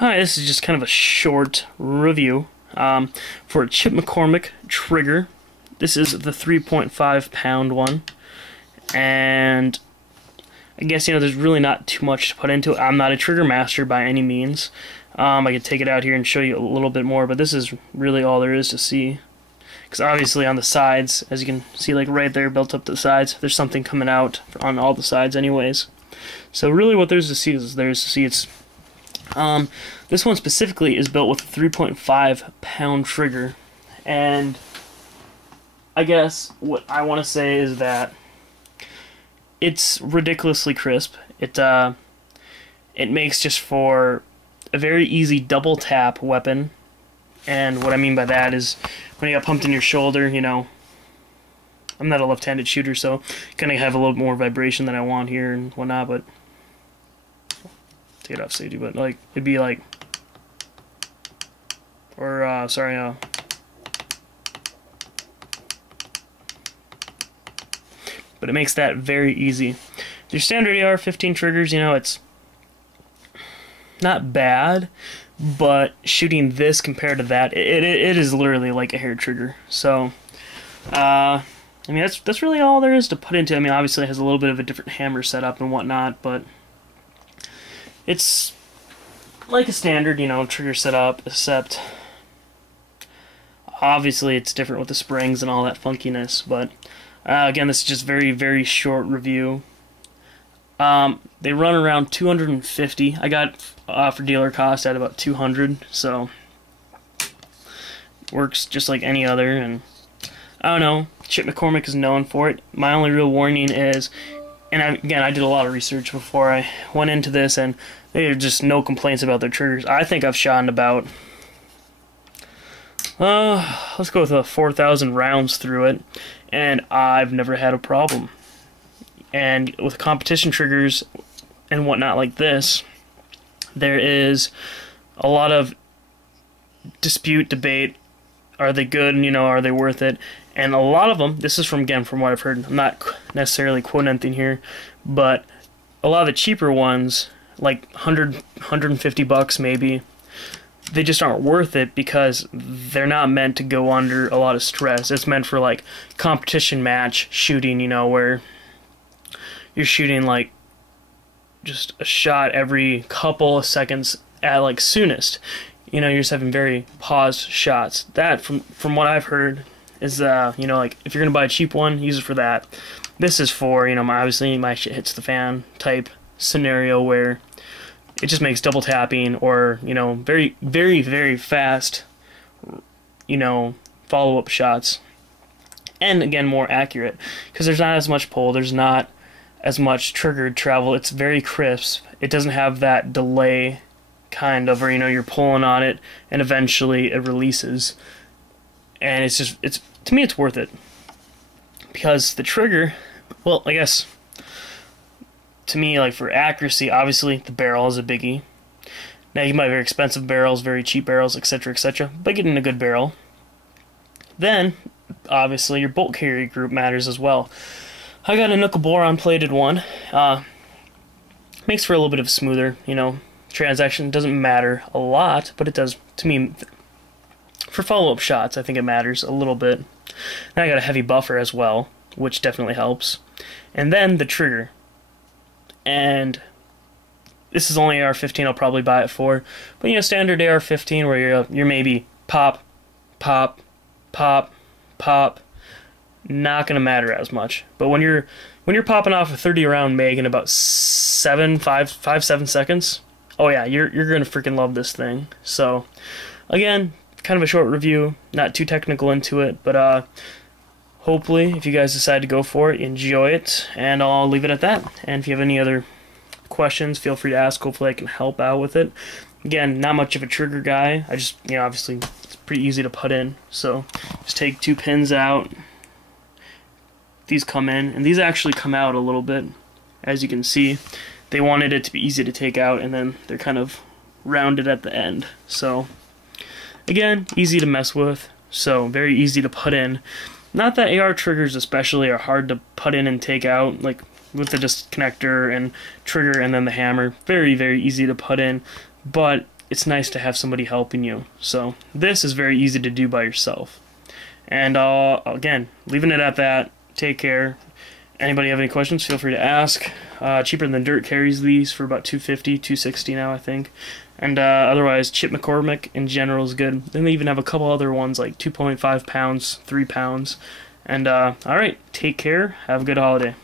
Hi, this is just kind of a short review for a Chip McCormick trigger. This is the 3.5 pound one, and I guess, there's really not too much to put into it. I'm not a trigger master by any means. I could take it out here and show you a little bit more, but this is really all there is to see. Because obviously on the sides, as you can see, like right there, built up the sides, there's something coming out on all the sides anyways. So really what there's to see is it's this one specifically is built with a 3.5 pound trigger, and I guess what I want to say is that it's ridiculously crisp. It makes just for a very easy double tap weapon, and what I mean by that is when you got pumped in your shoulder, I'm not a left-handed shooter, so kind of have a little more vibration than I want here and whatnot, but take it off safety, but like it'd be like, or sorry, but it makes that very easy. Your standard AR-15 triggers, it's not bad, but shooting this compared to that, it is literally like a hair trigger. So, I mean, that's really all there is to put into it. I mean, obviously it has a little bit of a different hammer setup and whatnot, but it's like a standard, trigger setup, except obviously it's different with the springs and all that funkiness. But again, this is just very, very short review. They run around 250. I got for dealer cost at about 200, so works just like any other. And I don't know, Chip McCormick is known for it. My only real warning is, and I did a lot of research before I went into this, and there are just no complaints about their triggers. I think I've shot about, let's go with 4,000 rounds through it, and I've never had a problem. And with competition triggers and whatnot like this, there is a lot of dispute, debate. Are they good? And, are they worth it? And a lot of them, this is from what I've heard, I'm not necessarily quoting anything here, but a lot of the cheaper ones, like 100, 150 bucks maybe, they just aren't worth it because they're not meant to go under a lot of stress. It's meant for like competition match shooting, where you're shooting like just a shot every couple of seconds at like soonest. You're just having very paused shots. That, from what I've heard, is like if you're gonna buy a cheap one, use it for that. This is for obviously my shit hits the fan type scenario where it just makes double tapping or very, very, very fast follow-up shots, and again more accurate because there's not as much pull, there's not as much triggered travel. It's very crisp. It doesn't have that delay kind of, or you're pulling on it and eventually it releases. And it's to me it's worth it because the trigger, well, I guess to me, like for accuracy, obviously the barrel is a biggie. Now you might have very expensive barrels, very cheap barrels, etc., etc., but getting a good barrel. Then obviously your bolt carrier group matters as well. I got a nickel boron plated one. Makes for a little bit of smoother, transaction. Doesn't matter a lot, but it does to me. For follow-up shots, I think it matters a little bit. Then I got a heavy buffer as well, which definitely helps. And then the trigger. And this is only AR-15 I'll probably buy it for. But standard AR-15 where you're maybe pop, pop, pop, pop. Not gonna matter as much. But when you're popping off a 30 round mag in about 7 seconds, oh yeah, you're gonna freaking love this thing. So again, kind of a short review, not too technical into it, but hopefully if you guys decide to go for it, enjoy it, and I'll leave it at that. And if you have any other questions, feel free to ask. Hopefully I can help out with it. Again, not much of a trigger guy. I just, obviously it's pretty easy to put in, so just take 2 pins out. These come in, and these actually come out a little bit, as you can see. They wanted it to be easy to take out, and then they're kind of rounded at the end. So again, easy to mess with, so very easy to put in. Not that AR triggers especially are hard to put in and take out, like with the disconnector and trigger and then the hammer. Very, very easy to put in, but it's nice to have somebody helping you. So this is very easy to do by yourself. And again, leaving it at that. Take care. Anybody have any questions, feel free to ask. Cheaper than dirt carries these for about $250, $260 now, I think. And otherwise, Chip McCormick in general is good. Then they even have a couple other ones like 2.5 pounds, 3 pounds. And alright, take care. Have a good holiday.